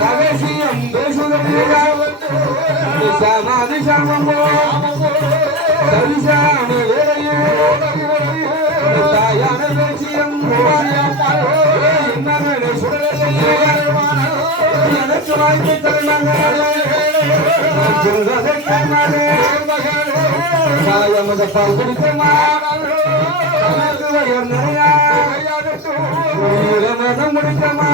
ரகசியம் பேசுகிறது சமோ சரிசான வேலையோ தாயான லட்சியம் எனக்கு வாய்ப்பு தருணாங்க சொல்றதை கேட்காதே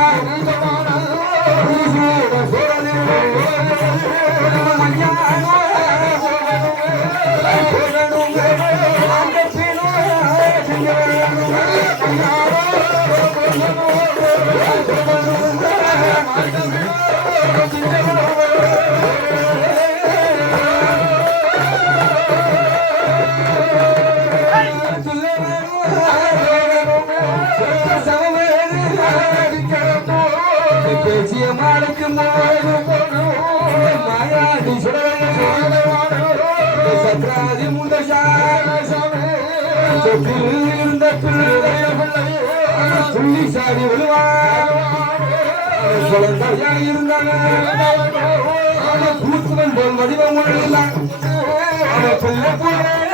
பேச்சிய மாலைக்கும் மாயாடி சத்ராதி முண்டசாமி இருந்த துள்ளி சாடி விழுவான் இருந்தாங்க கூத்துவன் வடிவம் பிள்ளை போறேன்